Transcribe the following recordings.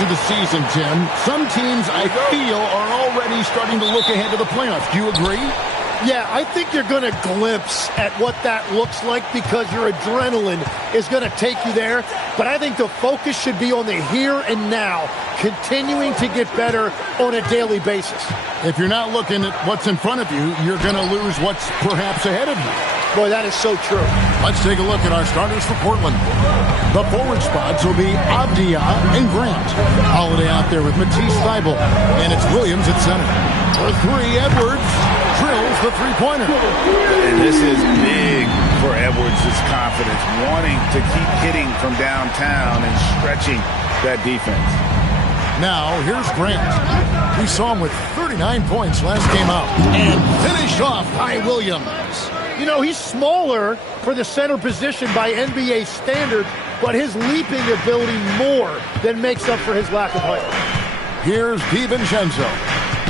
of the season, Tim, some teams, I feel, are already starting to look ahead to the playoffs. Do you agree? Yeah, I think you're going to glimpse at what that looks like because your adrenaline is going to take you there. But I think the focus should be on the here and now, continuing to get better on a daily basis. If you're not looking at what's in front of you, you're going to lose what's perhaps ahead of you. Boy, that is so true. Let's take a look at our starters for Portland. The forward spots will be Avdia and Grant. Holiday out there with Matisse Thybulle, and it's Williams at center. For three, Edwards drills the three-pointer. And this is big for Edwards' confidence, wanting to keep hitting from downtown and stretching that defense. Now, here's Grant. We saw him with 39 points last game out and finished off by Williams. You know, he's smaller for the center position by NBA standard, but his leaping ability more than makes up for his lack of height. Here's DiVincenzo.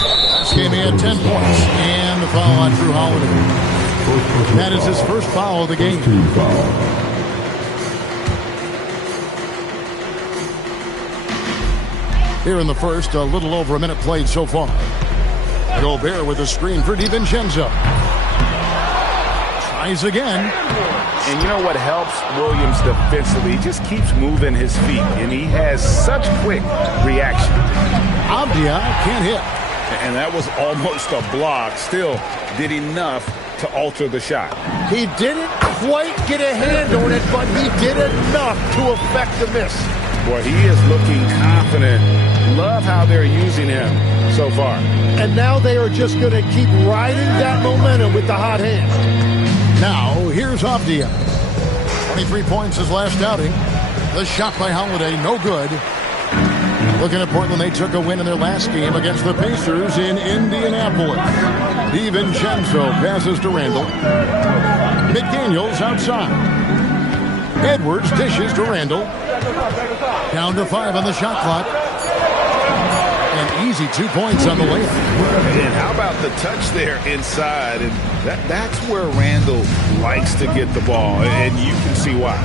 Last game he had 10 points and the foul on Drew Holiday. That is his first foul of the game. Here in the first, a little over a minute played so far. Gobert with a screen for DiVincenzo. Tries again. And you know what helps Williams defensively? He just keeps moving his feet, and he has such quick reaction. Avdia can't hit. And that was almost a block. Still did enough to alter the shot. He didn't quite get a hand on it, but he did enough to affect the miss. Boy, he is looking confident. Love how they're using him so far. And now they are just going to keep riding that momentum with the hot hand. Now, here's Avdia. 23 points his last outing. The shot by Holiday, no good. Looking at Portland, they took a win in their last game against the Pacers in Indianapolis. DiVincenzo passes to Randall. McDaniels outside. Edwards dishes to Randall. Down to 5 on the shot clock. An easy 2 points on the layup. And how about the touch there inside? And that's where Randall likes to get the ball, and you can see why.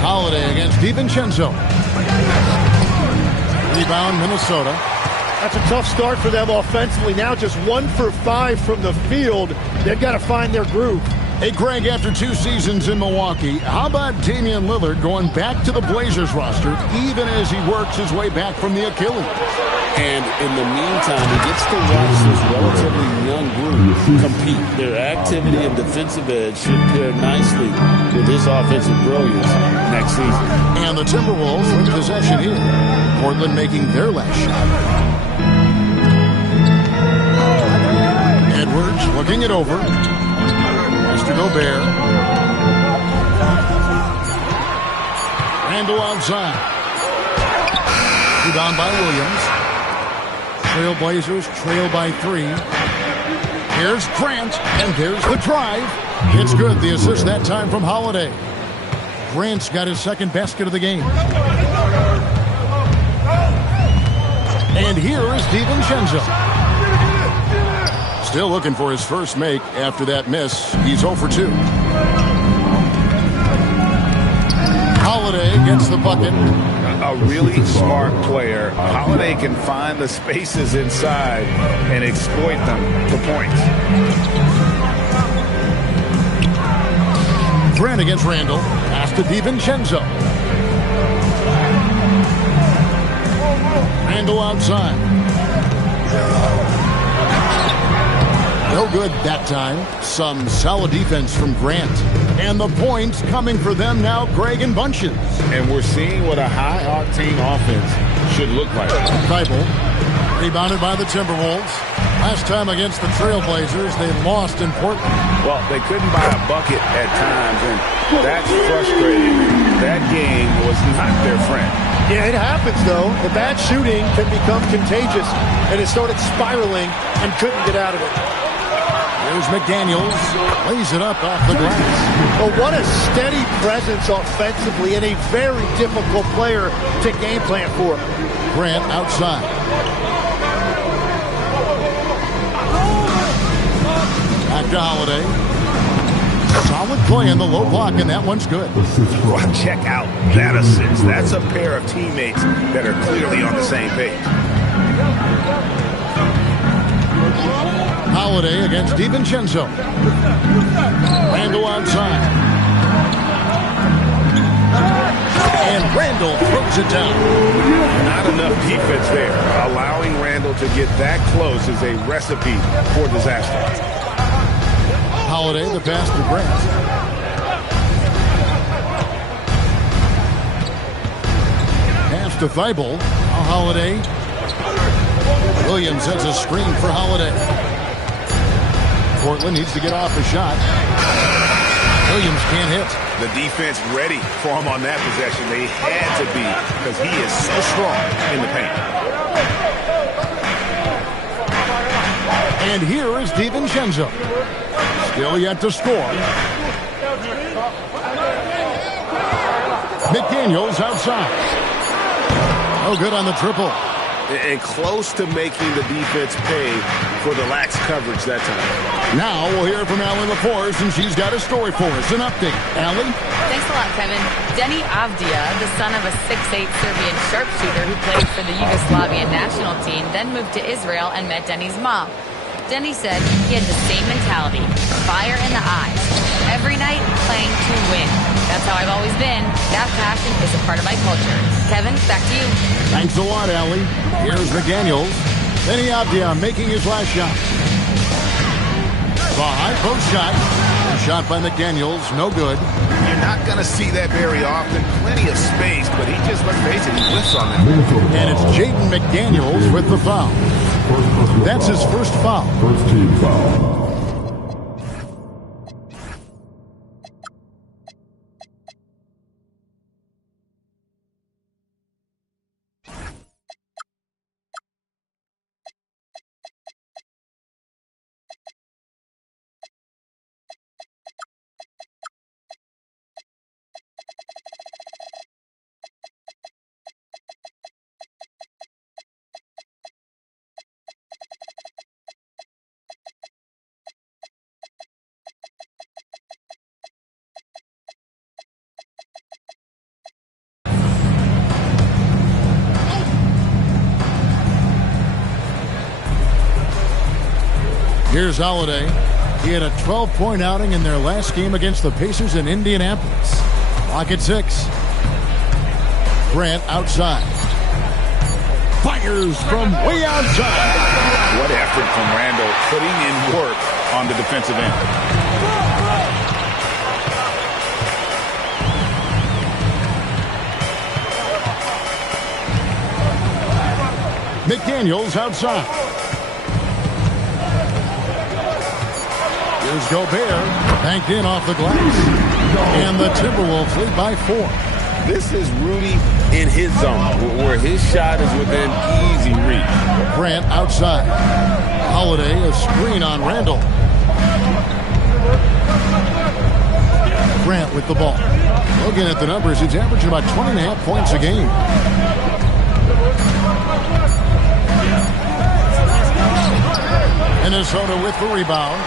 Holiday against DiVincenzo. Rebound, Minnesota. That's a tough start for them offensively. Now just 1 for 5 from the field. They've got to find their groove. Hey, Greg, after 2 seasons in Milwaukee, how about Damian Lillard going back to the Blazers roster even as he works his way back from the Achilles? And in the meantime, he gets to watch this relatively young group compete. Their activity and defensive edge should pair nicely with his offensive brilliance next season. And the Timberwolves win possession here. Portland making their last shot. Edwards looking it over. Mr. Gobert. Randall outside. Rebound by Williams. Trailblazers trail by 3. Here's Grant, and there's the drive. It's good. The assist that time from Holiday. Grant's got his second basket of the game. And here is DiVincenzo. Still looking for his first make after that miss. He's 0 for 2. Holiday gets the bucket. A really smart player. Holiday can find the spaces inside and exploit them for points. Grant against Randall. Pass to DiVincenzo. Randall outside. No good that time. Some solid defense from Grant. And the points coming for them now, Greg and Bunches. And we're seeing what a high-octane offense should look like. Thybulle, rebounded by the Timberwolves. Last time against the Trailblazers, they lost in Portland. Well, they couldn't buy a bucket at times, and that's frustrating. That game was not their friend. Yeah, it happens, though. The bad shooting can become contagious, and it started spiraling and couldn't get out of it. Here's McDaniels. Lays it up off the glass. Well, what a steady presence offensively and a very difficult player to game plan for. Grant outside. Back to Holiday. Solid play in the low block, and that one's good. Well, check out that assist. That's a pair of teammates that are clearly on the same page. Holiday against DiVincenzo. Randall outside. And Randall throws it down. Not enough defense there. Allowing Randall to get that close is a recipe for disaster. Holiday, the pass to Grant. Pass to Thibault. Holiday. Williams has a screen for Holiday. Portland needs to get off a shot. Williams can't hit. The defense ready for him on that possession. They had to be because he is so strong in the paint. And here is DiVincenzo. Still yet to score. McDaniels outside. No good on the triple. And close to making the defense pay for the lax coverage that time. Now we'll hear from Allie LaForce, and she's got a story for us. An update. Allie? Thanks a lot, Kevin. Denny Avdia, the son of a 6'8 Serbian sharpshooter who played for the Yugoslavian national team, then moved to Israel and met Denny's mom. Denny said he had the same mentality, fire in the eyes. Every night, playing to win. That's how I've always been. That passion is a part of my culture. Kevin, back to you. Thanks a lot, Allie. Here's McDaniels. Denny Avdia making his last shot. The high post shot. Shot by McDaniels. No good. You're not going to see that very often. Plenty of space, but he just, let's face it, he whiffs on that. And it's Jaden McDaniels with the foul. That's his first foul. First team foul. Here's Holiday. He had a 12-point outing in their last game against the Pacers in Indianapolis. Clock at 6. Grant outside. Fires from way outside. What effort from Randall putting in work on the defensive end. McDaniels outside. Here's Gobert, banked in off the glass. And the Timberwolves lead by 4. This is Rudy in his zone, where his shot is within easy reach. Grant outside. Holiday, a screen on Randall. Grant with the ball. Looking at the numbers, he's averaging about 20.5 points a game. Minnesota with the rebound.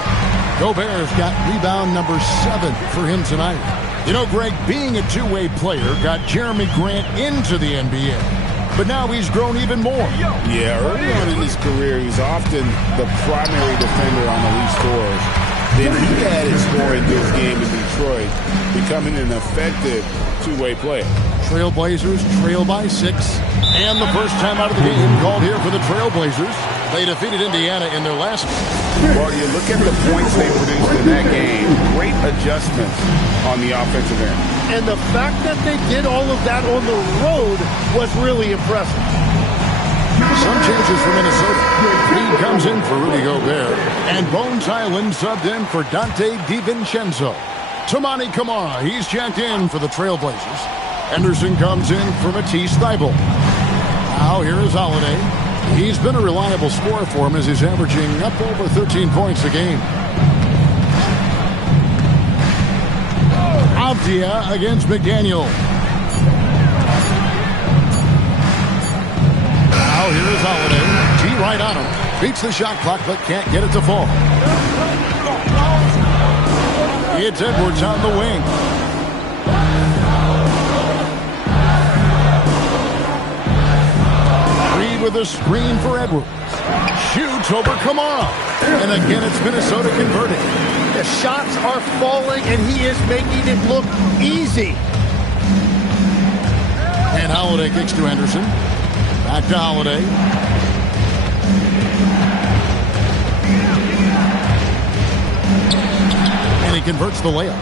Gobert's got rebound number 7 for him tonight. You know, Greg, being a two-way player got Jeremy Grant into the NBA. But now he's grown even more. Yeah, early on in his career, he was often the primary defender on the lead scorers. Then he added scoring this game in Detroit, becoming an effective two-way player. Trailblazers trail by 6. And the first time out of the game called here for the Trailblazers. They defeated Indiana in their last game. Well, you look at the points they produced in that game. Great adjustments on the offensive end. And the fact that they did all of that on the road was really impressive. Some changes for Minnesota. Reed comes in for Rudy Gobert. And Bones Hyland subbed in for Dante DiVincenzo. Toumani Camara, he's checked in for the Trailblazers. Henderson comes in for Matisse Thybulle. Now here is Holiday. He's been a reliable scorer for him as he's averaging up over 13 points a game. Avdia against McDaniel. Now here is Holiday. G right on him. Beats the shot clock but can't get it to fall. It's Edwards on the wing. Reed with a screen for Edwards. Shoots over Kamara. And again, it's Minnesota converting. The shots are falling, and he is making it look easy. And Holiday kicks to Henderson. Back to Holiday. And he converts the layup.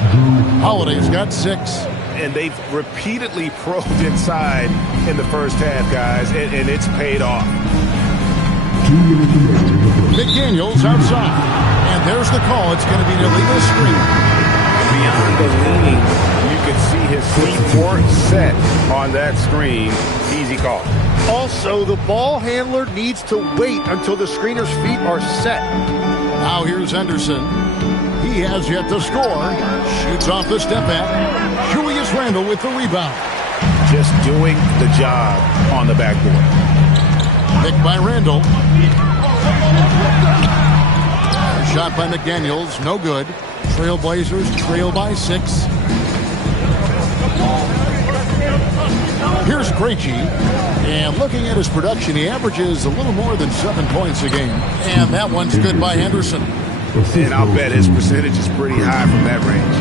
Holiday's got 6. And they've repeatedly probed inside in the first half, guys, and it's paid off. McDaniels outside. And there's the call. It's going to be an illegal screen. Beyond the leaning, you can see his feet weren't set on that screen. Easy call. Also, the ball handler needs to wait until the screener's feet are set. Now here's Henderson. He has yet to score. Shoots off the step back. Julius Randle with the rebound. Just doing the job on the backboard. Picked by Randle. Shot by McDaniels. No good. Trailblazers trail by 6. Here's Krejci. And looking at his production, he averages a little more than 7 points a game. And that one's good by Henderson. And I'll bet his percentage is pretty high from that range.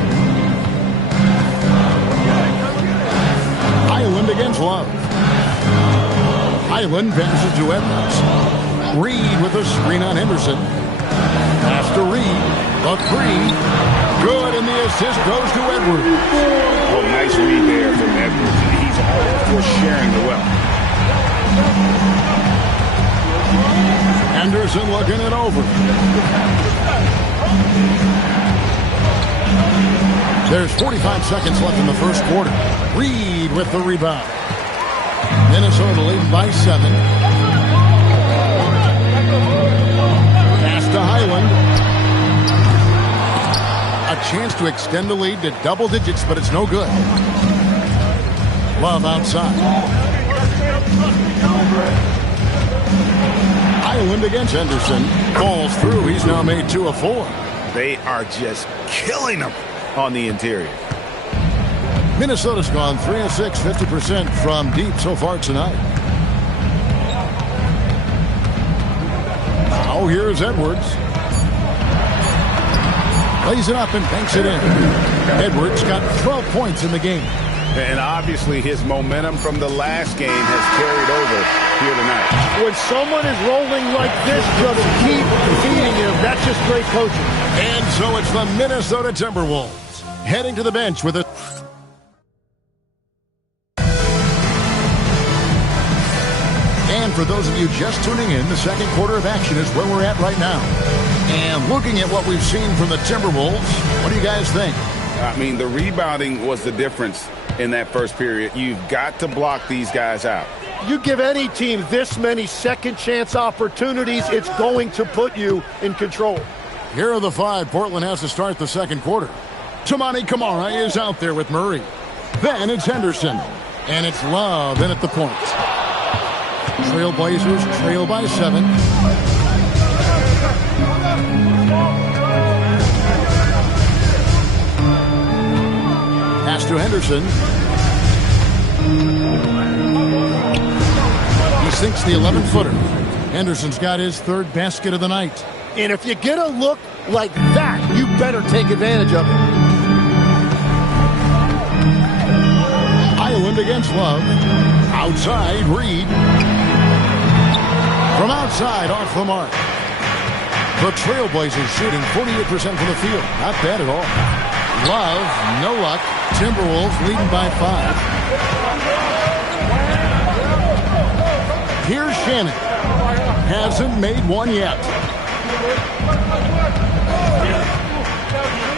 Highland against Love. Highland passes to Edwards. Reed with a screen on Henderson. Pass to Reed. A 3. Good, and the assist goes to Edwards. Oh, nice read there from Edwards. He's all for sharing the wealth. Henderson looking it over. There's 45 seconds left in the first quarter. Reed with the rebound. Minnesota leading by 7. Pass to Highland. A chance to extend the lead to double digits, but it's no good. Love outside. Highland against Henderson. Falls through. He's now made 2 of 4. They are just killing them on the interior. Minnesota's gone 3 of 6, 50% from deep so far tonight. Now here's Edwards. Lays it up and banks it in. Edwards got 12 points in the game. And obviously his momentum from the last game has carried over here tonight. When someone is rolling like this, just keep feeding him. That's just great coaching. And so it's the Minnesota Timberwolves heading to the bench with a... And for those of you just tuning in, the second quarter of action is where we're at right now. And looking at what we've seen from the Timberwolves, what do you guys think? I mean, the rebounding was the difference in that first period. You've got to block these guys out. You give any team this many second chance opportunities, it's going to put you in control. Here are the 5 Portland has to start the second quarter. Toumani Camara is out there with Murray. Then it's Henderson. And it's Love in at the point. Trailblazers trail by 7. Pass to Henderson. He sinks the 11-footer. Henderson's got his 3rd basket of the night. And if you get a look like that, you better take advantage of it. Highland against Love. Outside, Reed. From outside, off the mark. The Trailblazers shooting 48% from the field. Not bad at all. Love, no luck. Timberwolves leading by 5. Here's Shannon. Hasn't made one yet.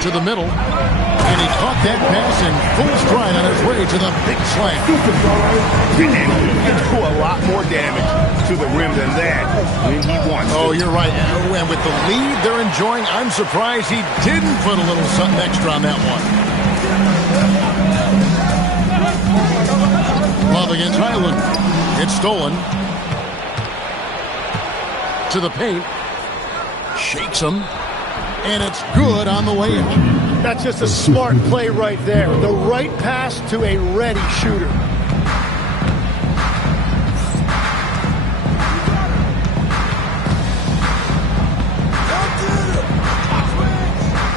To the middle. And he caught that pass in full stride on his way to the big slam. He can do a lot more damage to the rim than that when he wants to. Oh, you're right. And with the lead they're enjoying, I'm surprised he didn't put a little something extra on that one. Love against Highland. It's stolen. To the paint. Shakes him. And it's good on the way in. That's just a smart play right there. The right pass to a ready shooter.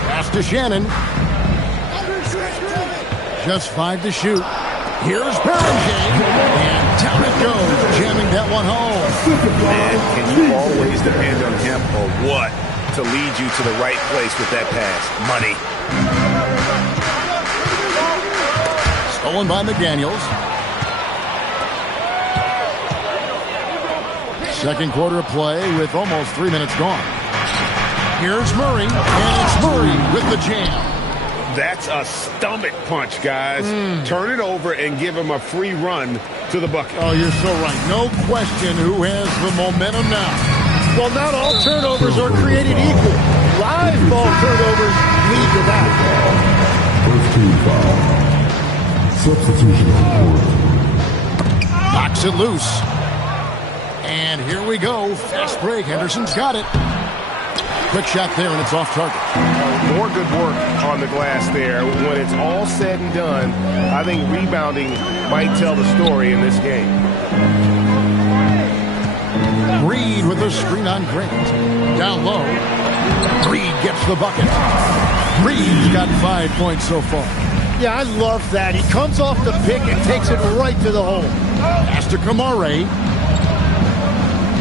Pass to Shannon. Just 5 to shoot. Here's Beringer, and down it goes, jamming that one home. Man, can you always depend on him or what to lead you to the right place with that pass? Money. Stolen by McDaniels. Second quarter of play with almost 3 minutes gone. Here's Murray, and it's Murray with the jam. That's a stomach punch, guys. Turn it over and give him a free run to the bucket. Oh, you're so right. No question who has the momentum now. Well, not all turnovers are created equal. Live ball turnovers lead to that. First team foul. Substitution on court. Knocks it loose. And here we go. Fast break. Henderson's got it. Quick shot there, and it's off target. More good work on the glass there. When it's all said and done, I think rebounding might tell the story in this game. Reed with a screen on Grant. Down low. Reed gets the bucket. Reed's got 5 points so far. Yeah, I love that. He comes off the pick and takes it right to the hole. Pass to Kamare.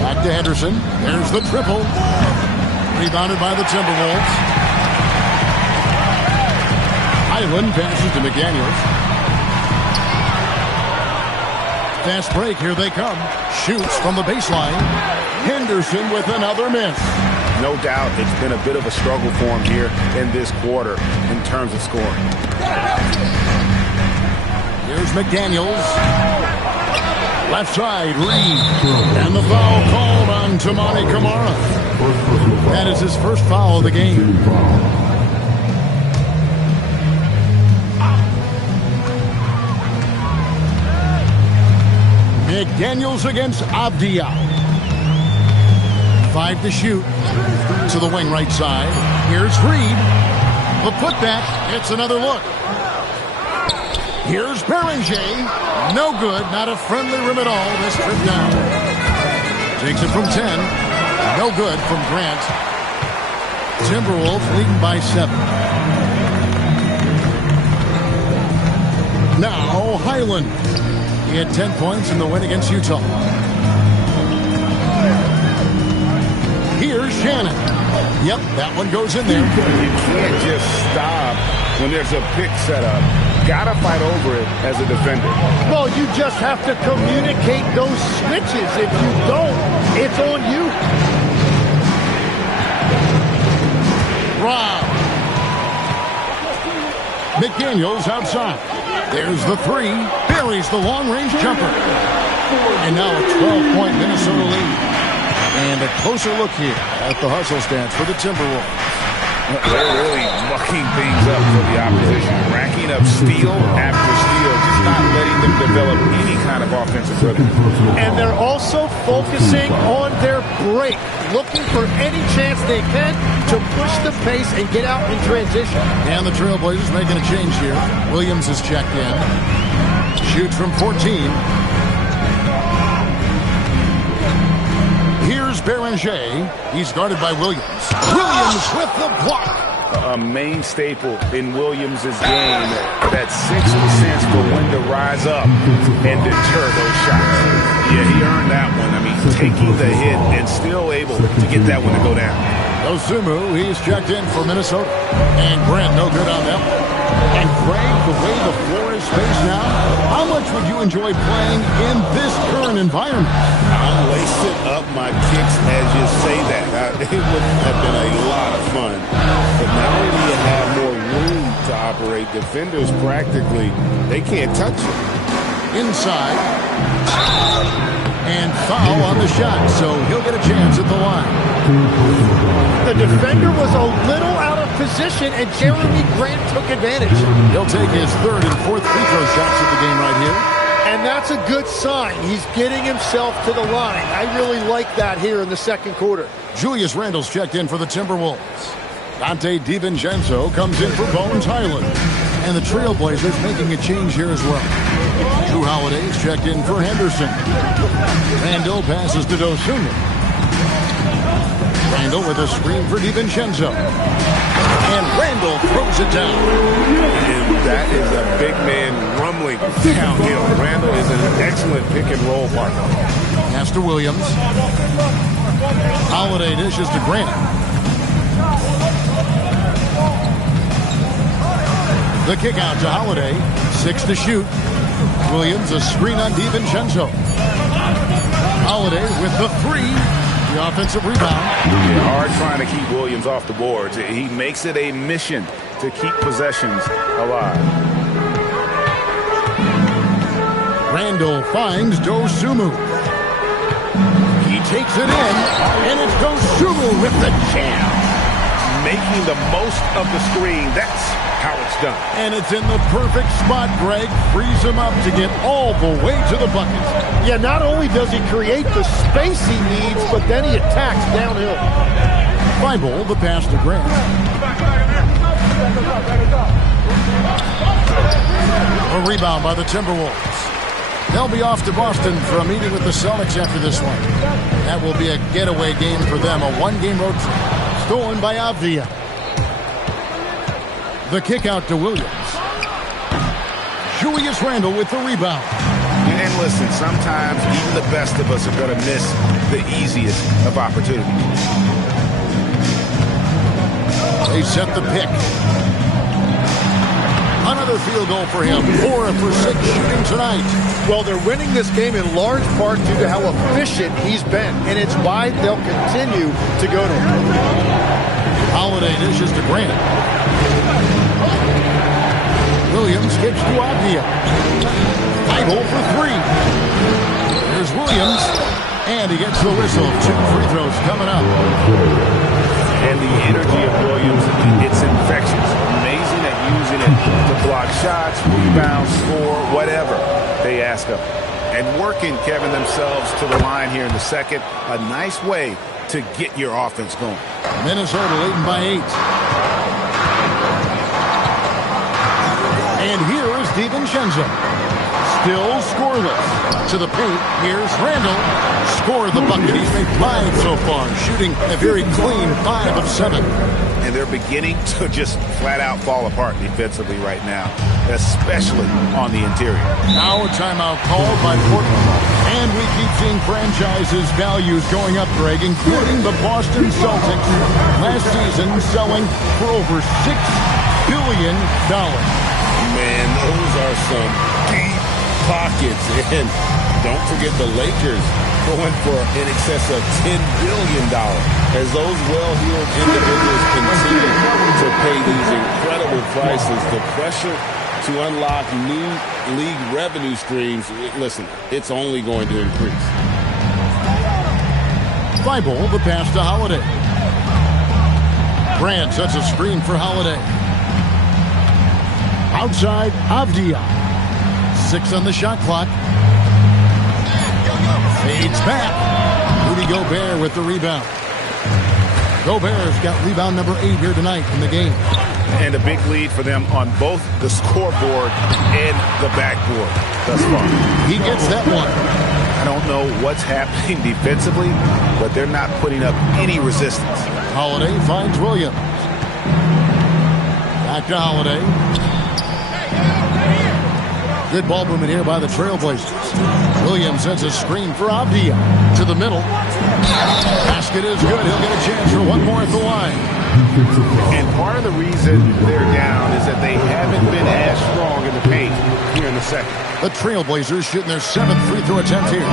Back to Henderson. There's the triple. Rebounded by the Timberwolves. Highland passes to McDaniels. Fast break, here they come. Shoots from the baseline. Henderson with another miss. No doubt it's been a bit of a struggle for him here in this quarter in terms of scoring. Here's McDaniels. Left side, Reed. And the foul called on Toumani Camara. That is his first foul of the game. McDaniels against Avdia. 5 to shoot. To the wing right side. Here's Reed. The putback. It's another look. Here's Beringer. No good. Not a friendly rim at all this trip down. Takes it from 10. No good from Grant. Timberwolves leading by 7. Now Highland. He had 10 points in the win against Utah. Here's Shannon. Yep, that one goes in there. You can't just stop when there's a pick set up. Gotta fight over it as a defender. Well, you just have to communicate those switches. If you don't, it's on you. Rob. McDaniels outside. There's the 3. Buries the long-range jumper. And now a 12-point Minnesota lead. And a closer look here at the hustle stats for the Timberwolves. They're really mucking things up for the opposition. Racking up steal after steal. Just not letting them develop any kind of offensive rhythm. And they're also focusing on their break. Looking for any chance they can to push the pace and get out in transition. And the Trailblazers making a change here. Williams is checked in. Shoots from 14. Here's Beringer. He's guarded by Williams. Williams with the block. A main staple in Williams' game, that sixth sense for when to rise up and deter those shots. Yeah, he earned that one. I mean, taking the hit and still able to get that one to go down. Dosunmu, he's checked in for Minnesota. And Grant, no good on that one. And Craig, the way the floor is spaced now, how much would you enjoy playing in this current environment? I'm lacing up my kicks as you say that. It would have been a lot of fun. But not only do you have more room to operate, defenders practically, they can't touch you. Inside. And foul on the shot, so he'll get a chance at the line. The defender was a little out of position, and Jeremy Grant took advantage. He'll take his 3rd and 4th free throw shots of the game right here. And that's a good sign. He's getting himself to the line. I really like that here in the second quarter. Julius Randle's checked in for the Timberwolves. Dante DiVincenzo comes in for Bones Highland. And the Trailblazers making a change here as well. Drew Holiday's checked in for Henderson. Randall passes to Dosunmu. Randall with a screen for DiVincenzo. And Randall throws it down. And that is a big man rumbling downhill. Randall is an excellent pick and roll partner. Pass to Williams. Holiday dishes to Grant. The kick out to Holiday. 6 to shoot. Williams a screen on DiVincenzo. Holiday with the 3. The offensive rebound. Hard trying to keep Williams off the boards. He makes it a mission to keep possessions alive. Randall finds Dosunmu. He takes it in, and it's Dosunmu with the jam. Making the most of the screen. That's how it's done. And it's in the perfect spot, Greg. Frees him up to get all the way to the bucket. Yeah, not only does he create the space he needs, but then he attacks downhill. Bible, the pass to Grant. A rebound by the Timberwolves. They'll be off to Boston for a meeting with the Celtics after this one. That will be a getaway game for them, a one-game road trip. Stolen by Avdia. The kick out to Williams. Julius Randle with the rebound. And listen, sometimes even the best of us are going to miss the easiest of opportunities. They set the pick. Another field goal for him. 4 for 6 shooting tonight. Well, they're winning this game in large part due to how efficient he's been, and it's why they'll continue to go to him. Holiday dishes to Grant. Williams kicks to Avdia. Bible for 3. Here's Williams, and he gets the whistle. 2 free throws coming up. And the energy of Williams, it's infectious. Amazing at using it to block shots, rebound, score, whatever they ask of him. And working, Kevin, themselves to the line here in the second. A nice way to get your offense going. Minnesota leading by 8. And here is DiVincenzo. Still scoreless. To the paint, here's Randall. Scored the bucket. He's made 5 so far, shooting a very clean 5 of 7. And they're beginning to just flat out fall apart defensively right now, especially on the interior. Now a timeout called by Portland. And we keep seeing franchises' values going up, Greg, including the Boston Celtics. Last season selling for over $6 billion. Man, those are some deep pockets. And don't forget the Lakers going for in excess of $10 billion. As those well-heeled individuals continue to pay these incredible prices, the pressure to unlock new league revenue streams, listen, it's only going to increase. Bible, the pass to Holiday. Grant sets a screen for Holiday. Outside, Avdia. 6 on the shot clock. Fades back. Rudy Gobert with the rebound. Gobert's got rebound number 8 here tonight in the game. And a big lead for them on both the scoreboard and the backboard thus far. He gets that one. I don't know what's happening defensively, but they're not putting up any resistance. Holiday finds Williams. Back to Holiday. Good ball movement here by the Trailblazers. Williams sends a screen for Avdia to the middle. Basket is good. He'll get a chance for one more at the line. And part of the reason they're down is that they haven't been as strong in the paint here in the second. The Trailblazers shooting their 7th free throw attempt here.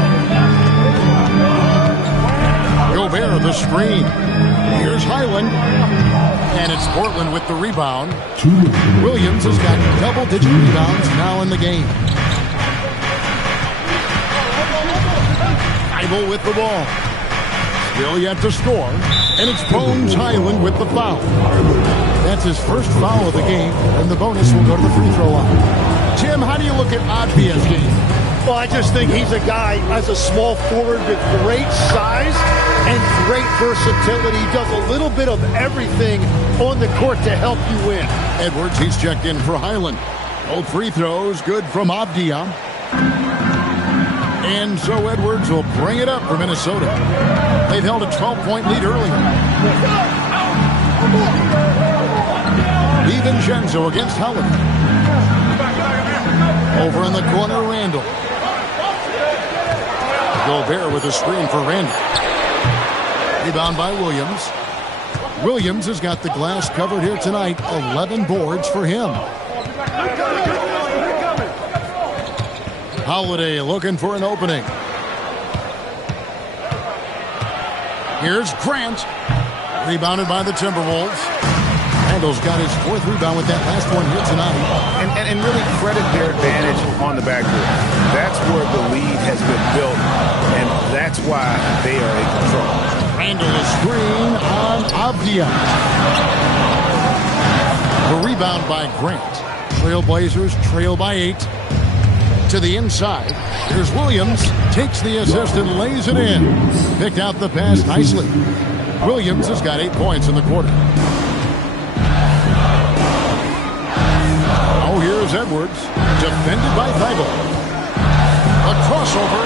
Gobert the screen. Here's Highland. And it's Portland with the rebound. Williams has got double-digit rebounds now in the game. Bible with the ball. Still yet to score. And it's Bones Highland with the foul. That's his first foul of the game. And the bonus will go to the free throw line. Tim, how do you look at Avdia's game? Well, I just think he's a guy as a small forward with great size and great versatility. He does a little bit of everything on the court to help you win. Edwards, he's checked in for Highland. Both free throws good from Avdia. And so Edwards will bring it up for Minnesota. They've held a 12-point lead earlier. DiVincenzo against Howard. Over in the corner, Randall. Gobert with a screen for Randall. Rebound by Williams. Williams has got the glass covered here tonight. 11 boards for him. Holiday looking for an opening. Here's Grant. Rebounded by the Timberwolves. Randall's got his 4th rebound with that last one here tonight. And really credit their advantage on the backcourt. That's where the lead has been built, and that's why they are in control. Randall a screen on Avdia. The rebound by Grant. Trailblazers trail by 8. To the inside. Here's Williams. Takes the assist and lays it in. Picked out the pass nicely. Williams has got 8 points in the quarter. Now here's Edwards. Defended by Thibault. A crossover.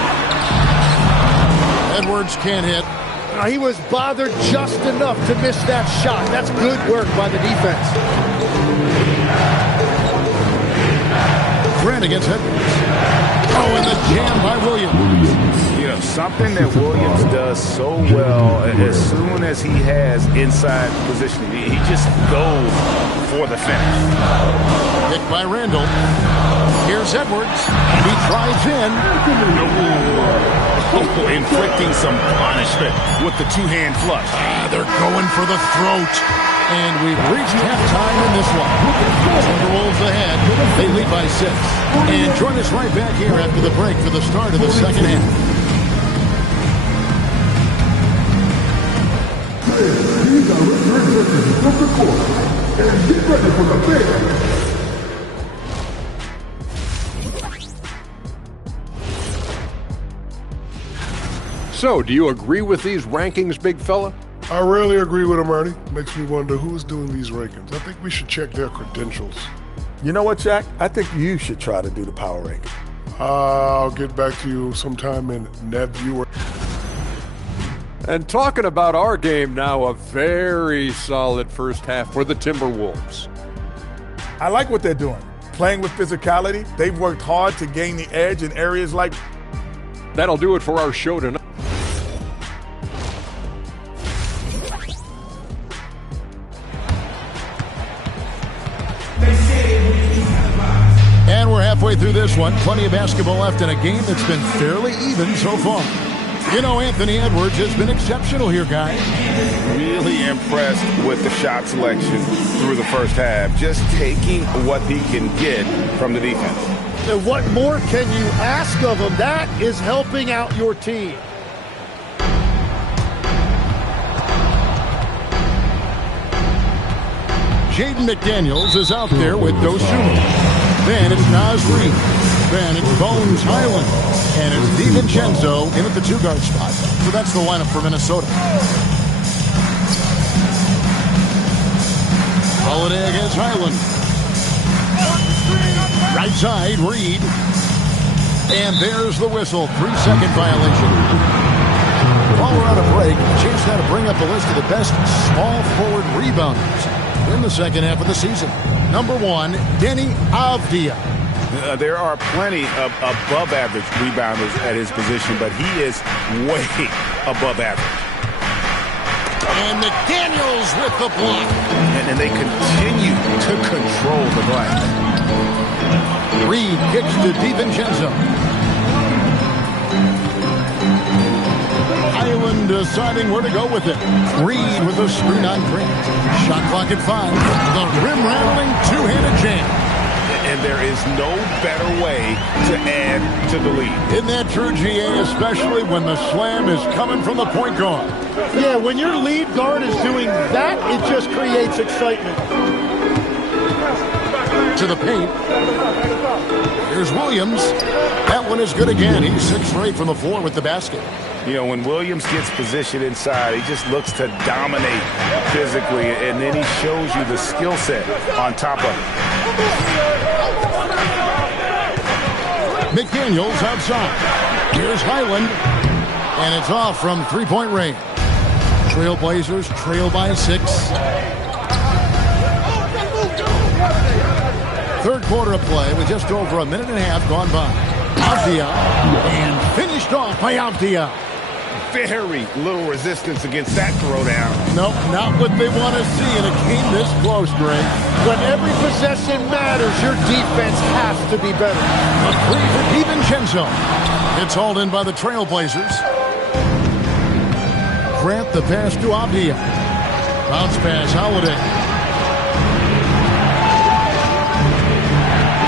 Edwards can't hit. He was bothered just enough to miss that shot. That's good work by the defense. Grant against Edwards. Oh, and the jam by Williams. You know, something that Williams does so well, as soon as he has inside positioning, he just goes for the finish. Picked by Randall. Here's Edwards, and he drives in. Inflicting some punishment with the two-hand flush. They're going for the throat. And we've reached halftime in this one. Timberwolves ahead. They lead by 6. And join us right back here after the break for the start of the second half. These are returns from the court. And get ready for the big. So, do you agree with these rankings, big fella? I rarely agree with him, Ernie. Makes me wonder who's doing these rankings. I think we should check their credentials. You know what, Jack? I think you should try to do the power ranking. I'll get back to you sometime in NetViewer. And talking about our game now, a very solid first half for the Timberwolves. I like what they're doing. Playing with physicality. They've worked hard to gain the edge in areas like... That'll do it for our show tonight. And we're halfway through this one. Plenty of basketball left in a game that's been fairly even so far. You know, Anthony Edwards has been exceptional here, guys. Really impressed with the shot selection through the first half. Just taking what he can get from the defense. And what more can you ask of him? That is helping out your team. Jaden McDaniels is out there with Dosunmu. Then it's Naz Reid. Then it's Bones Highland. And it's DiVincenzo in at the 2-guard spot. So that's the lineup for Minnesota. Holiday against Highland. Right side, Reid. And there's the whistle. 3-second violation. While we're on a break, a chance now to bring up the list of the best small forward rebounders in the second half of the season. Number 1, Deni Avdia. There are plenty of above-average rebounders at his position, but he is way above average. And McDaniels with the block. And they continue to control the glass. Reid kicks to DiVincenzo. Highland deciding where to go with it. Reid with a screen on Grant. Shot clock at 5. The rim-rattling two-handed jam. And there is no better way to add to the lead. Isn't that true, GA, especially when the slam is coming from the point guard? Yeah, when your lead guard is doing that, it just creates excitement. to the paint. Here's Williams. That one is good again. He's 6 for 8 from the floor with the basket. You know, when Williams gets positioned inside, he just looks to dominate physically, and then he shows you the skill set on top of it. McDaniels outside. Here's Highland. And it's off from three-point range. Trailblazers trail by 6. Third quarter of play with just over a minute and a half gone by. Avdia, and finished off by Avdia. Very little resistance against that throwdown. Nope, not what they want to see in a game this close, Greg. When every possession matters, your defense has to be better. A 3 for DiVincenzo. It's hauled in by the Trailblazers. Grant the pass to Avdia. Bounce pass, Holiday.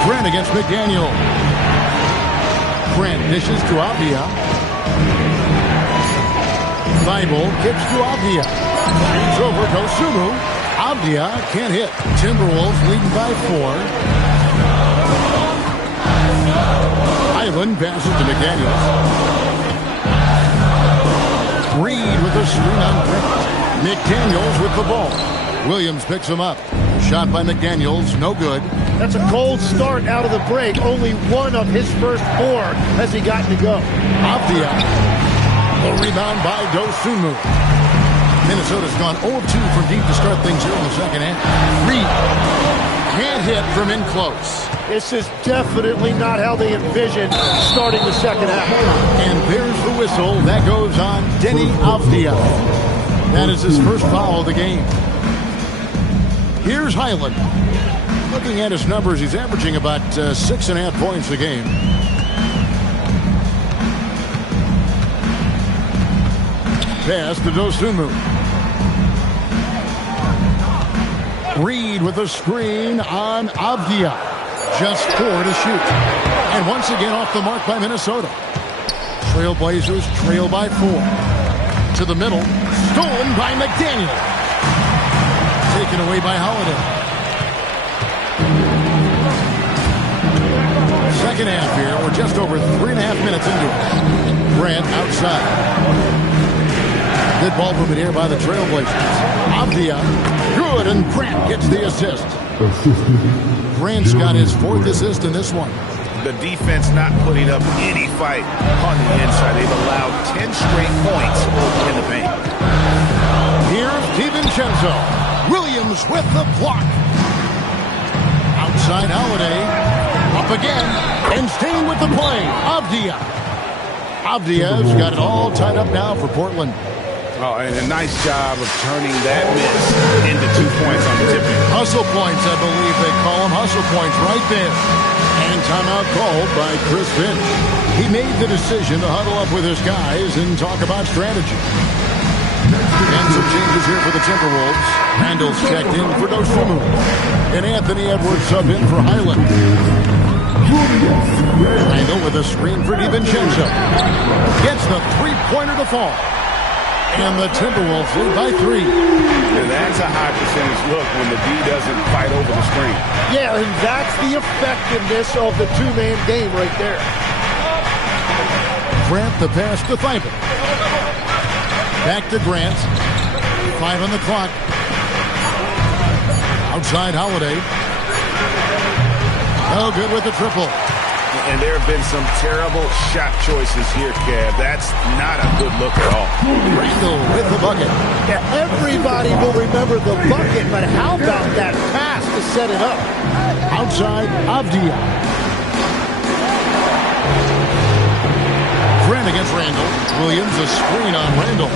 Grant against McDaniel. Grant dishes to Avdia. Thibault kicks to Avdia. It's over Dosunmu. Avdia can't hit. Timberwolves leading by 4. Highland passes to McDaniels. Reed with a screen on Grant. McDaniels with the ball. Williams picks him up. Shot by McDaniels, no good. That's a cold start out of the break. Only one of his first 4 has he gotten to go. Avdia. A rebound by Dosunmu. Minnesota's gone 0-2 from deep to start things here in the second half. Reed can't hit from in close. This is definitely not how they envisioned starting the second half. And there's the whistle. That goes on Deni Avdia. That is his first foul of the game. Here's Highland. Looking at his numbers, he's averaging about 6.5 points a game. Pass to Dosunmu. Reed with a screen on Avdia. Just 4 to shoot. And once again off the mark by Minnesota. Trailblazers trail by 4. To the middle. Stolen by McDaniel. Taken away by Holiday. Second half here. We're just over 3.5 minutes into it. Grant outside. Good ball movement here by the Trailblazers. Avdia. Good, and Grant gets the assist. Grant's got his 4th assist in this one. The defense not putting up any fight on the inside. They've allowed 10 straight points in the paint. Here's DiVincenzo. Williams with the block. Outside Holiday. Up again. And staying with the play. Avdia. Avdia's got it all tied up now for Portland. Oh, and a nice job of turning that miss into 2 points on the tipping. Hustle points, I believe they call them. Hustle points right there. And timeout called by Chris Finch. He made the decision to huddle up with his guys and talk about strategy. And some changes here for the Timberwolves. Randall's checked in for Dosunmu. And Anthony Edwards sub in for Highland. Randall with a screen for DiVincenzo. Gets the three-pointer to fall. And the Timberwolves lead by 3. And that's a high percentage look when the D doesn't fight over the screen. Yeah, and that's the effectiveness of the 2-man game right there. Grant the pass to Thibault. Back to Grant. 5 on the clock. Outside Holiday. No good with the triple. And there have been some terrible shot choices here, Kev. That's not a good look at all. Randall with the bucket. Yeah, everybody will remember the bucket, but how about that pass to set it up? Outside Avdia. Grant against Randall. Williams a screen on Randall.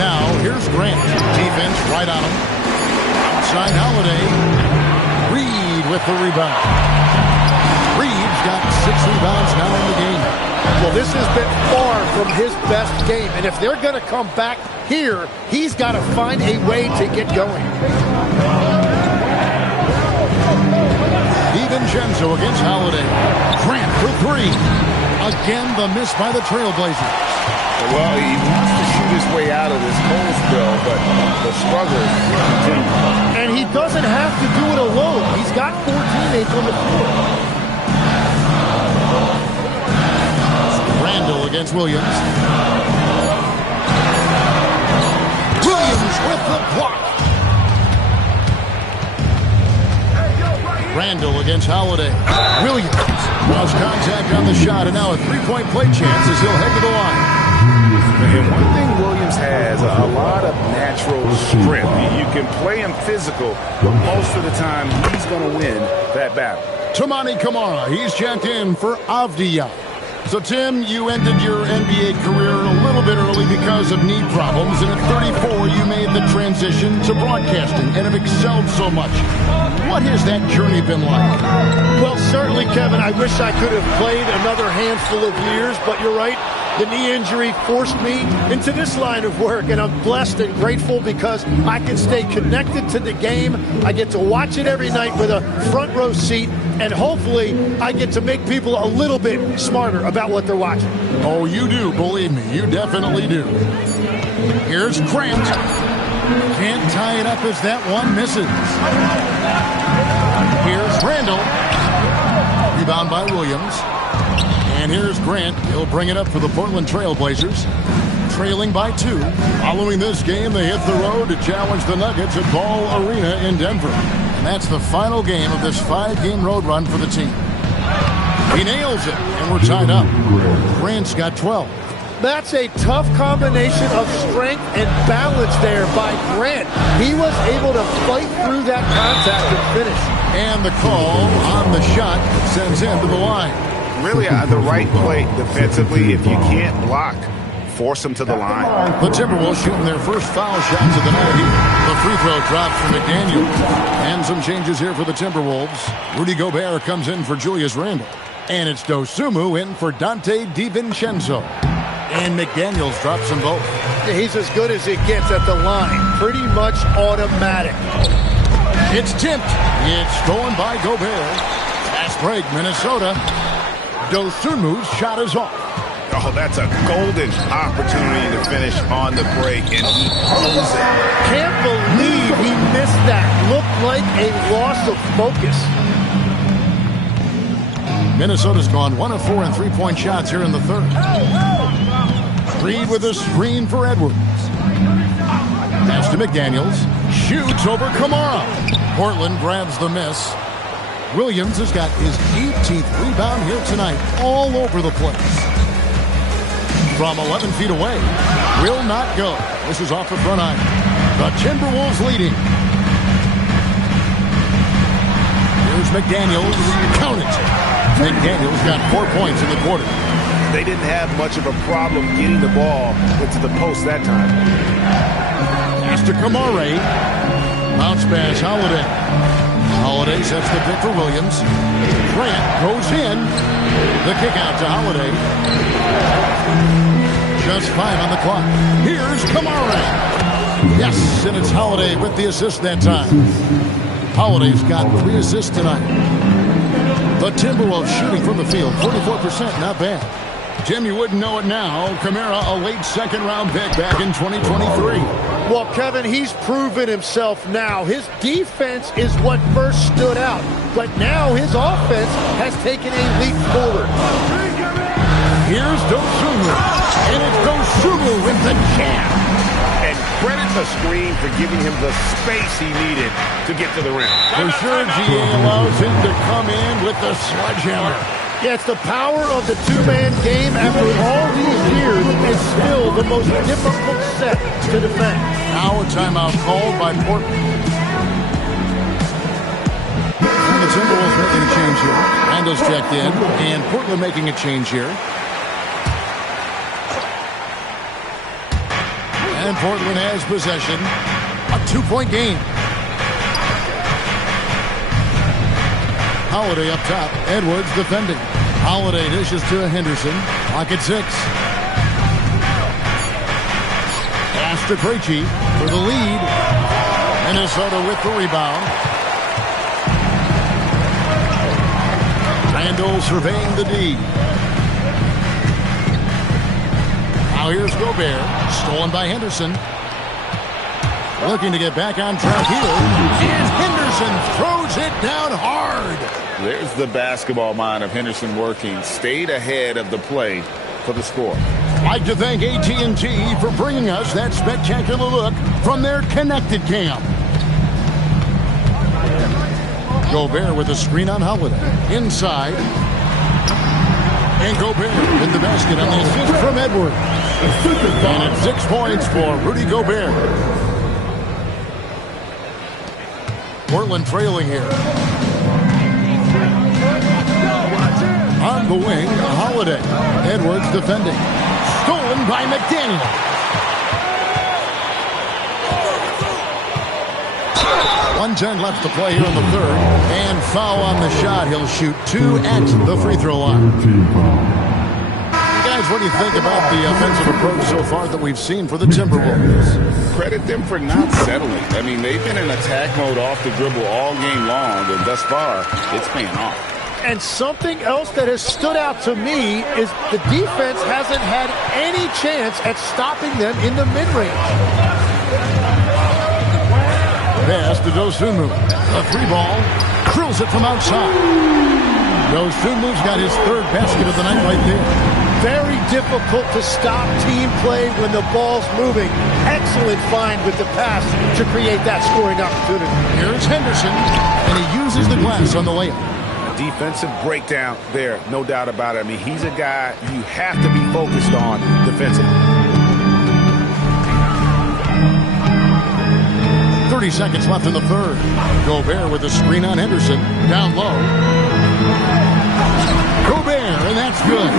Now here's Grant. Defense right on him. Outside Holiday. Reed with the rebound. Reed's got 6 rebounds now in the game. Well, this has been far from his best game, and if they're going to come back here, he's got to find a way to get going. DiVincenzo against Holiday. Grant for 3. Again, the miss by the Trailblazers. Well, he wants to shoot it his way out of this cold spell, but the struggle continues. And he doesn't have to do it alone. He's got 4 teammates on the floor. Randall against Williams. Williams with the block. Randall against Holiday. Williams lost contact on the shot, and now a 3-point play chance as he'll head to the line. And one thing Williams has, a lot of natural strength. You can play him physical, but most of the time he's going to win that battle. Toumani Camara, he's checked in for Avdia. So, Tim, you ended your NBA career a little bit early because of knee problems, and at 34 you made the transition to broadcasting and have excelled so much. What has that journey been like? Well, certainly, Kevin, I wish I could have played another handful of years, but you're right. The knee injury forced me into this line of work, and I'm blessed and grateful because I can stay connected to the game. I get to watch it every night with a front row seat, and hopefully I get to make people a little bit smarter about what they're watching. Oh, you do, believe me. You definitely do. Here's Grant. Can't tie it up as that one misses. Here's Randall. Rebound by Williams. And here's Grant. He'll bring it up for the Portland Trail Blazers. Trailing by 2. Following this game, they hit the road to challenge the Nuggets at Ball Arena in Denver. And that's the final game of this 5-game road run for the team. He nails it, and we're tied up. Grant's got 12. That's a tough combination of strength and balance there by Grant. He was able to fight through that contact and finish. And the call on the shot sends him to the line. Really, the right play defensively. If you can't block, force them to the line. The Timberwolves shooting their first foul shots of the night here. The free throw drops from McDaniel. And some changes here for the Timberwolves. Rudy Gobert comes in for Julius Randle. And it's Dosunmu in for Dante DiVincenzo. And McDaniels drops them both. He's as good as it gets at the line. Pretty much automatic. It's tipped. It's stolen by Gobert. Fast break, Minnesota. Dosunmu's shot is off. Oh, that's a golden opportunity to finish on the break, and he owns it. Can't believe he missed that. Looked like a loss of focus. Minnesota's gone 1 of 4 in 3-point shots here in the third. Reed with a screen for Edwards. Pass to McDaniels. Shoots over Camara. Portland grabs the miss. Williams has got his 18th rebound here tonight, all over the place. From 11 feet away, will not go. This is off the front iron. The Timberwolves leading. Here's McDaniels. Count it. McDaniels got 4 points in the quarter. They didn't have much of a problem getting the ball into the post that time. Pass to Camara. Bounce pass, Holiday. Holiday sets the pick for Williams. Grant goes in. The kick out to Holiday. Just 5 on the clock. Here's Camara. Yes, and it's Holiday with the assist that time. Holiday's got 3 assists tonight. The Timberwolves shooting from the field, 44%, not bad. Jim, you wouldn't know it now. Camara, a late second-round pick back in 2023. Well, Kevin, he's proven himself now. His defense is what first stood out, but now his offense has taken a leap forward. Here's Dosunmu, and it's Dosunmu with the jam. And credit the screen for giving him the space he needed to get to the rim. For sure, GA allows him to come in with the sledgehammer. Yeah, it's the power of the two-man game after all these years. It's still the most difficult set to defend. Now a timeout called by Portland. And the Timberwolves making a change here. Randall's checked in, and Portland making a change here. And Portland has possession. A 2-point game. Holiday up top. Edwards defending. Holiday dishes to Henderson. Clock at 6. Pass to Krejci for the lead. Minnesota with the rebound. Randall surveying the D. Now here's Gobert. Stolen by Henderson. Looking to get back on track here. And Henderson throws it down hard. There's the basketball mind of Henderson working. Stayed ahead of the play for the score. I'd like to thank AT&T for bringing us that spectacular look from their connected cam. Gobert with a screen on Holiday. Inside. And Gobert with the basket on the assist from Edwards. And it's 6 points for Rudy Gobert. Portland trailing here. On the wing, Holiday. Edwards defending. Stolen by McDaniel. 1:10 left to play here in the third. And foul on the shot. He'll shoot 2 at the free throw line. Guys, what do you think about the offensive approach so far that we've seen for the Timberwolves? Credit them for not settling. I mean, they've been in attack mode off the dribble all game long, and thus far, it's paying off. And something else that has stood out to me is the defense hasn't had any chance at stopping them in the mid-range. Pass to Dosunmu. A free ball. Drills it from outside. Dosunmu's got his third basket of the night right there. Very difficult to stop team play when the ball's moving. Excellent find with the pass to create that scoring opportunity. Here's Henderson, and he uses the glass on the layup. Defensive breakdown there, no doubt about it. I mean, he's a guy you have to be focused on defensively. 30 seconds left in the third. Gobert with a screen on Henderson. Down low. Gobert, and that's good.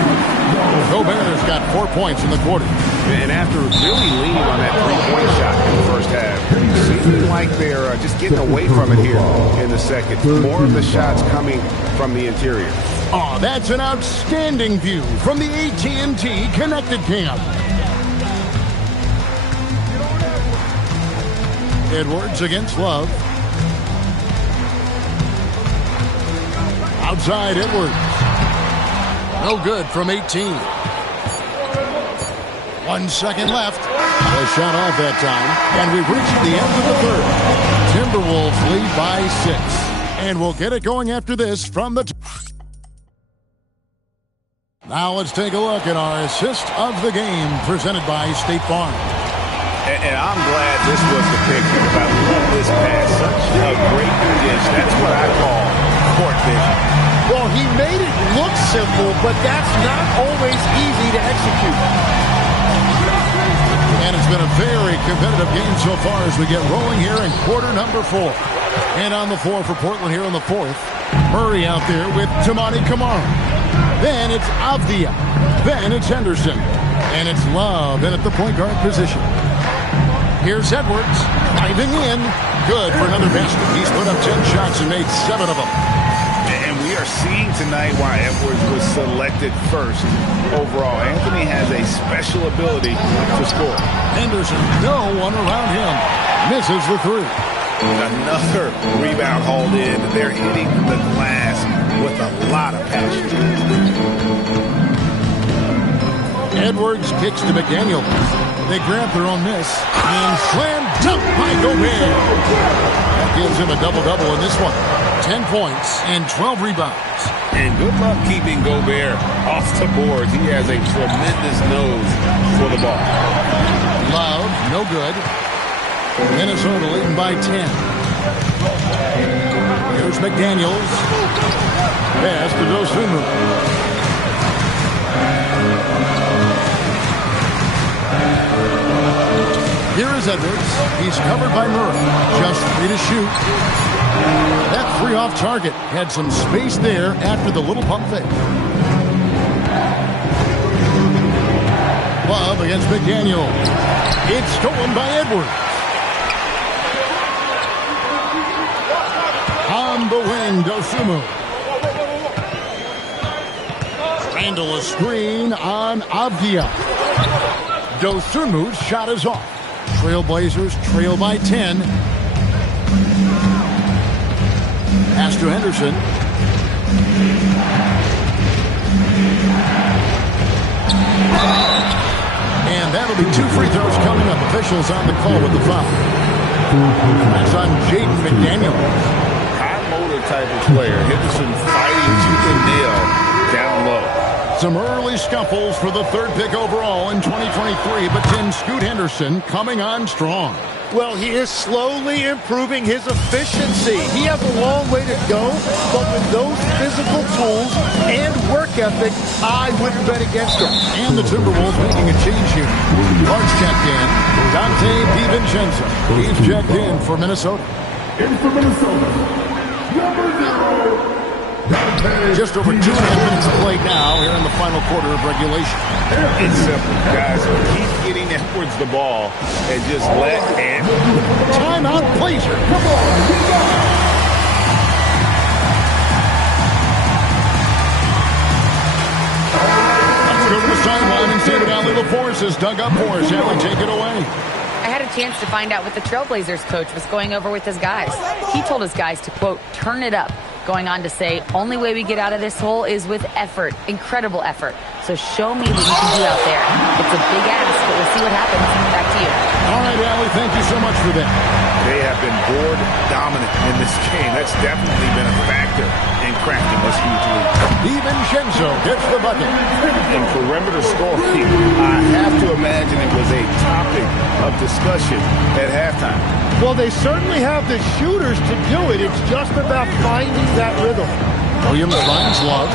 Gobert's got 4 points in the quarter. And after really leaning on that three-point shot in the first half, it seems like they're just getting away from it here in the second. More of the shots coming from the interior. Oh, that's an outstanding view from the AT&T Connected Cam. Edwards against Love. Outside Edwards. No good from 18. 1 second left. A shot off that time. And we've reached the end of the third. Timberwolves lead by 6. And we'll get it going after this from the... Now let's take a look at our assist of the game presented by State Farm. And I'm glad this was the pick because I love this pass. Such a great dish. That's what I call court vision. Well, he made it look simple, but that's not always easy to execute. And it's been a very competitive game so far as we get rolling here in quarter number 4. And on the floor for Portland here in the fourth, Murray out there with Tamani Kamara. Then it's Avdia. Then it's Henderson. And it's Love in at the point guard position. Here's Edwards, diving in. Good for another basket. He's put up 10 shots and made 7 of them. And we are seeing tonight why Edwards was selected first overall. Anthony has a special ability to score. Henderson, no one around him. Misses the three. Another rebound hauled in. They're hitting the glass with a lot of passion. Edwards kicks to McDaniel. They grab their own miss. And slam dunk by Gobert. That gives him a double-double in this one. 10 points and 12 rebounds. And good luck keeping Gobert off the boards. He has a tremendous nose for the ball. Love, no good. Minnesota leading by 10. Here's McDaniels. Pass to Dosunmu. Here is Edwards. He's covered by Murray. Just 3 to shoot. That 3 off target. Had some space there after the little pump fake. Love against McDaniel. It's stolen by Edwards. On the wing, Dosunmu. Randall a screen on Avdia. Dosunmu's shot is off. Trailblazers trail by 10. Pass to Henderson. And That'll be 2 free throws coming up. Officials on the call with the foul. That's on Jaden McDaniels. High motor type of player. Henderson fighting tooth and nail down low. Some early scuffles for the 3rd pick overall in 2023, but Tim Scoot Henderson coming on strong. Well, he is slowly improving his efficiency. He has a long way to go, but with those physical tools and work ethic, I wouldn't bet against him. And the Timberwolves making a change here. Large checked in. Dante DiVincenzo. He's checked in for Minnesota. For Minnesota, number 0. Just over 2.5 minutes of play now here in the final quarter of regulation. It's simple, guys. Keep getting Edwards the ball and just let and timeout Blazer. Come on, let's go to the sideline and see what Allie LaForce has dug up for us. Allie, take it away. I had a chance to find out what the Trailblazers coach was going over with his guys. He told his guys to, quote, turn it up, going on to say, only way we get out of this hole is with effort, incredible effort. So show me what you can do out there. It's a big ask, but we'll see what happens. Back to you. All right, Allie, thank you so much for that. They have been board dominant in this game. That's definitely been a factor in cracking this huge lead. DiVincenzo gets the bucket. In perimeter scoring, I have to imagine it was a topic of discussion at halftime. Well, they certainly have the shooters to do it. It's just about finding that rhythm. Williams finds Love.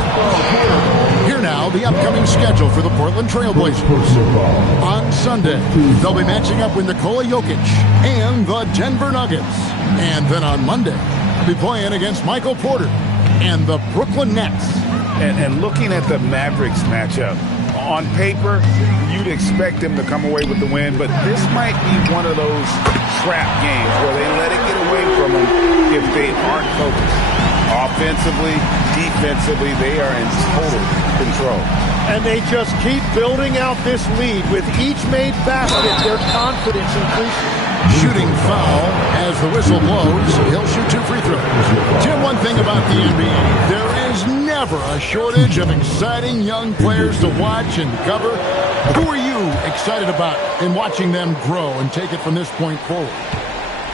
Here now, the upcoming schedule for the Portland Trailblazers. On Sunday, they'll be matching up with Nikola Jokic and the Denver Nuggets. And then on Monday, they'll be playing against Michael Porter and the Brooklyn Nets. And looking at the Mavericks matchup, on paper, you'd expect them to come away with the win, but this might be one of those trap games where they let it get away from them if they aren't focused. Offensively, defensively, they are in total control. And they just keep building out this lead. With each made basket, their confidence increases. Shooting foul as the whistle blows. He'll shoot 2 free throws. Tim, one thing about the NBA, there is never a shortage of exciting young players to watch and cover. Who are you excited about in watching them grow and take it from this point forward?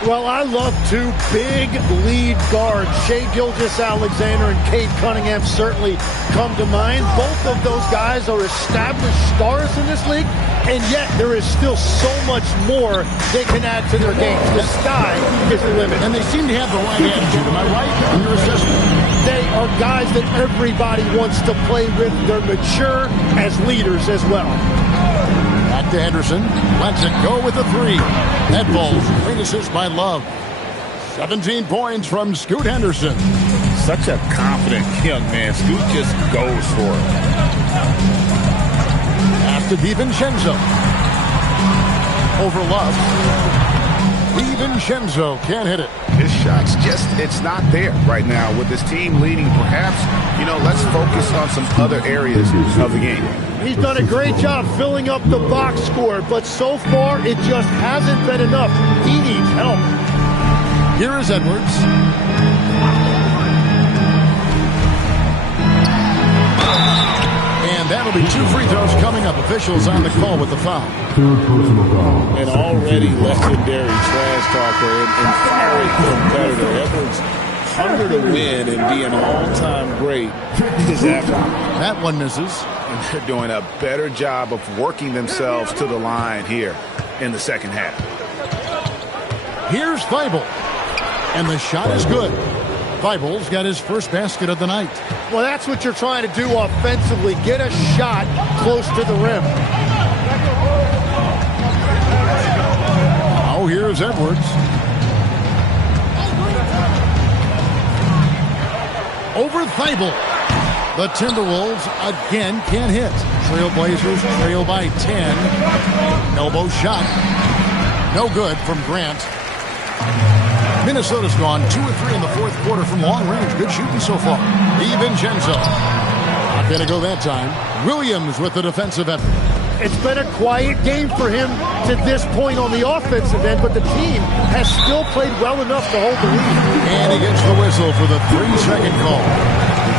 Well, I love 2 big lead guards. Shai Gilgeous-Alexander and Cade Cunningham certainly come to mind. Both of those guys are established stars in this league, and yet there is still so much more they can add to their games. The sky is the limit. And they seem to have the right attitude. Am I right in your assessment? They are guys that everybody wants to play with. They're mature as leaders as well. Back to Henderson. Lets it go with a 3. That ball's great assist by Love. 17 points from Scoot Henderson. Such a confident young man. Scoot just goes for it. Pass to DiVincenzo. Over Love. DiVincenzo can't hit it. His shot's it's not there right now. With this team leading, perhaps, let's focus on some other areas of the game. He's done a great job filling up the box score, but so far it just hasn't been enough. He needs help. Here is Edwards. And that'll be 2 free throws coming up. Officials on the call with the foul. An already legendary trash talker and fiery competitor. Edwards hunger to win and be an all-time great is after. That one misses. And they're doing a better job of working themselves to the line here in the second half. Here's Thybulle. And the shot is good. Thybulle's got his first basket of the night. Well, that's what you're trying to do offensively. Get a shot close to the rim. Now here's Edwards. Over Thybulle. The Timberwolves again can't hit. Trailblazers trail by 10. Elbow shot. No good from Grant. Minnesota's gone 2 or 3 in the fourth quarter from long range. Good shooting so far. DiVincenzo. Not going to go that time. Williams with the defensive effort. It's been a quiet game for him to this point on the offensive end, but the team has still played well enough to hold the lead. And he gets the whistle for the 3-second call.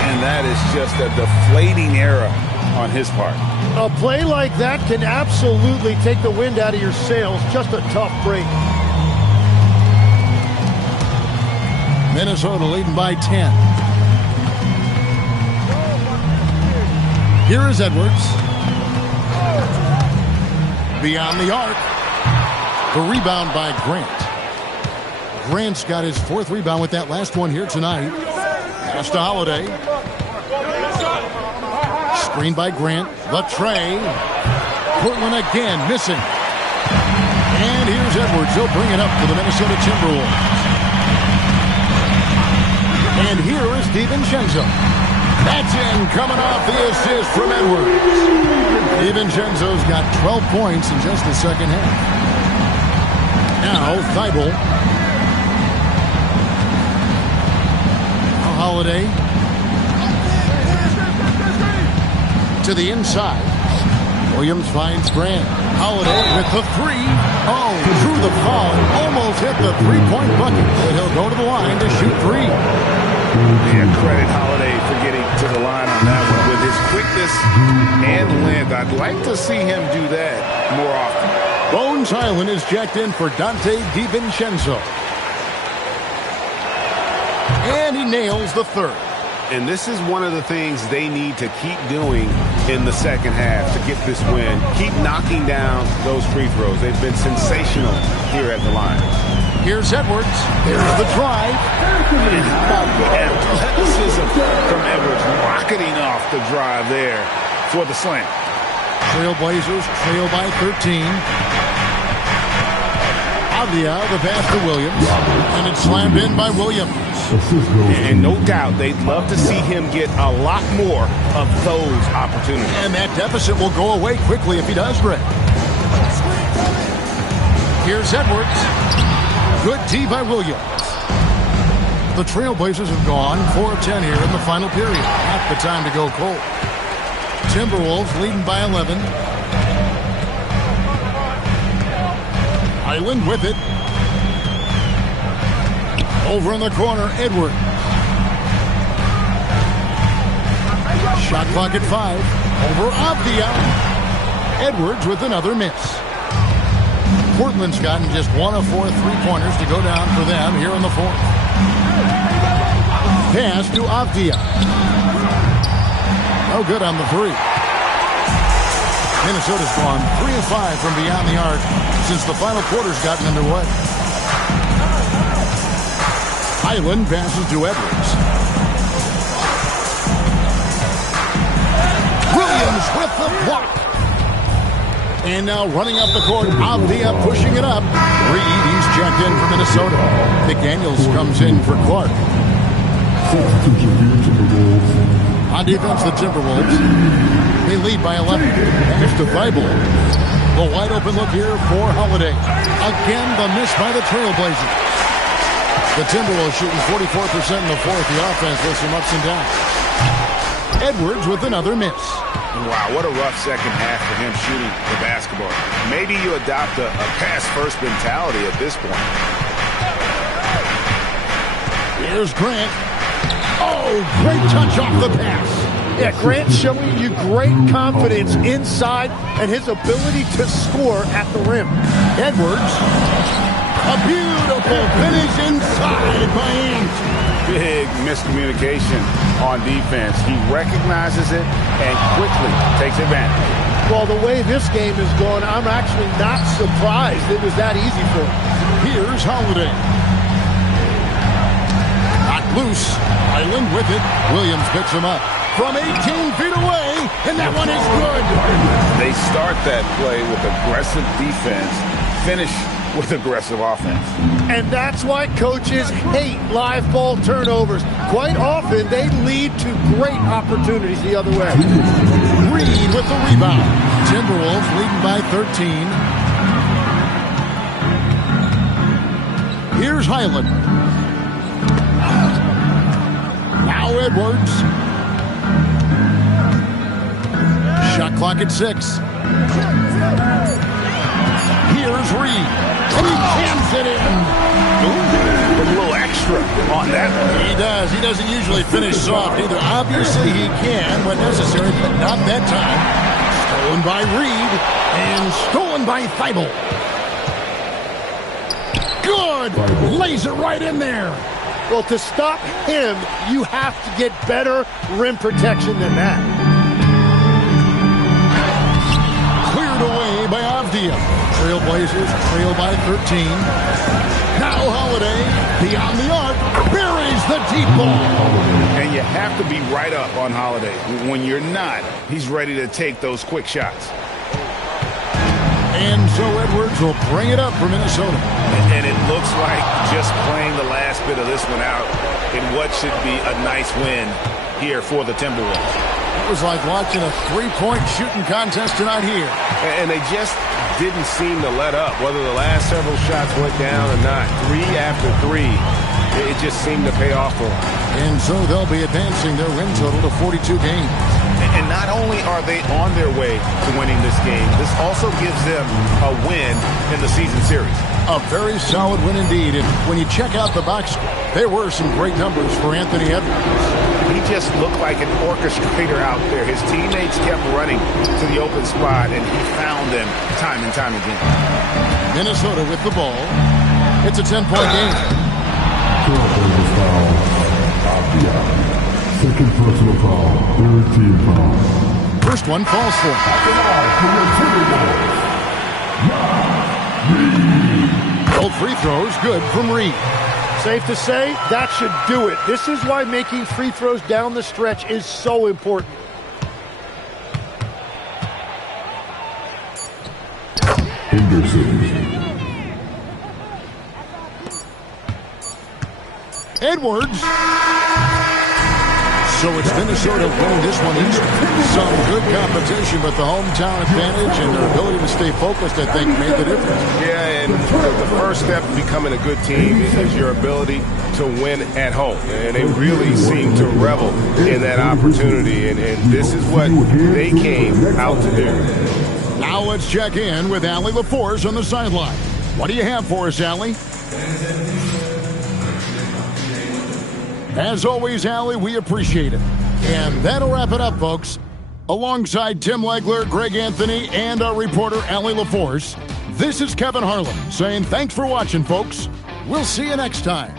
And that is just a deflating era on his part. A play like that can absolutely take the wind out of your sails. Just a tough break. Minnesota leading by 10. Here is Edwards. Beyond the arc. The rebound by Grant. Grant's got his 4th rebound with that last one here tonight. Pass to Holiday. Screen by Grant. The tray. Portland again missing. And here's Edwards. He'll bring it up for the Minnesota Timberwolves. And here is DiVincenzo. That's in, coming off the assist from Edwards. DiVincenzo's got 12 points in just the second half. Now, Thibault. Now Holiday. To the inside. Williams finds Grant. Holiday with the 3. Oh, through the foul. Almost hit the 3-point bucket. But he'll go to the line to shoot 3. Yeah, credit Holiday for getting to the line on that one. With his quickness and length, I'd like to see him do that more often. Bones Hyland is checked in for Dante DiVincenzo. And he nails the 3rd. And this is one of the things they need to keep doing in the second half to get this win. Keep knocking down those free throws. They've been sensational here at the line. Here's Edwards. Here's the drive. And how about the athleticism from Edwards rocketing off the drive there for the slam. Trailblazers trail by 13. Avdia, the pass to Williams. And it's slammed in by Williams. And no doubt they'd love to see him get a lot more of those opportunities. And that deficit will go away quickly if he does, Greg. Here's Edwards. Good D by Williams. The Trailblazers have gone 4 of 10 here in the final period. Not the time to go cold. Timberwolves leading by 11. Hyland with it. Over in the corner, Edwards. Shot clock at 5. Over Avdia. Edwards with another miss. Portland's gotten just 1 of 4 3-pointers to go down for them here in the 4th. Pass to Avdia. No good on the 3. Minnesota's gone 3 of 5 from beyond the arc since the final quarter's gotten underway. Hyland passes to Edwards. Williams with the block. And now running up the court, Avdia pushing it up. Reed, he's checked in for Minnesota. McDaniels comes in for Clark. On defense, the Timberwolves. They lead by 11. Pass to Thibault. The wide open look here for Holiday. Again, the miss by the Trailblazers. The Timberwolves shooting 44% in the 4th. The offense with some ups and downs. Edwards with another miss. Wow, what a rough second half for him shooting the basketball. Maybe you adopt a pass-first mentality at this point. Here's Grant. Oh, great touch off the pass. Yeah, Grant showing you great confidence inside and his ability to score at the rim. Edwards. A beautiful finish inside by Ainge. Big miscommunication on defense. He recognizes it and quickly takes advantage. Well, the way this game is going, I'm actually not surprised it was that easy for him. Here's Holiday. Knocked loose. Hyland with it. Williams picks him up from 18 feet away, and that one is good. They start that play with aggressive defense, finish with aggressive offense. And that's why coaches hate live ball turnovers. Quite often, they lead to great opportunities the other way. Reed with the rebound. Timberwolves leading by 13. Here's Hyland. Now Edwards. Shot clock at 6. Here's Reed. And he jams it in. Ooh, a little extra extra on that one. He does. He doesn't usually finish soft either. Obviously, he can when necessary, but not that time. Stolen by Reed and stolen by Thibault. Good. Lays it right in there. Well, to stop him, you have to get better rim protection than that. Cleared away by Avdia. Trailblazers trail by 13. Now Holiday, beyond the arc, buries the deep ball. And you have to be right up on Holiday. When you're not, he's ready to take those quick shots. And so Edwards will bring it up for Minnesota. And it looks like just playing the last bit of this one out in what should be a nice win here for the Timberwolves. It was like watching a three-point shooting contest tonight here. And they just didn't seem to let up, whether the last several shots went down or not. 3 after 3, it just seemed to pay off for them. And so they'll be advancing their win total to 42 games. And not only are they on their way to winning this game, this also gives them a win in the season series. A very solid win indeed. And when you check out the box score, there were some great numbers for Anthony Edwards. He just looked like an orchestrator out there. His teammates kept running to the open spot, and he found them time and time again. Minnesota with the ball. It's a 10-point game. Second personal foul, third team foul. First one falls for him. Both free throws good from Reed. Safe to say, that should do it. This is why making free throws down the stretch is so important. Henderson. Edwards. So it's Minnesota winning this one easily. Some good competition, but the hometown advantage and their ability to stay focused, I think, made the difference. Yeah, and the first step of becoming a good team is your ability to win at home. And they really seem to revel in that opportunity, and this is what they came out to do. Now let's check in with Allie LaForce on the sideline. What do you have for us, Allie? As always, Allie, we appreciate it. And that'll wrap it up, folks. Alongside Tim Legler, Greg Anthony, and our reporter, Allie LaForce, this is Kevin Harlan saying thanks for watching, folks. We'll see you next time.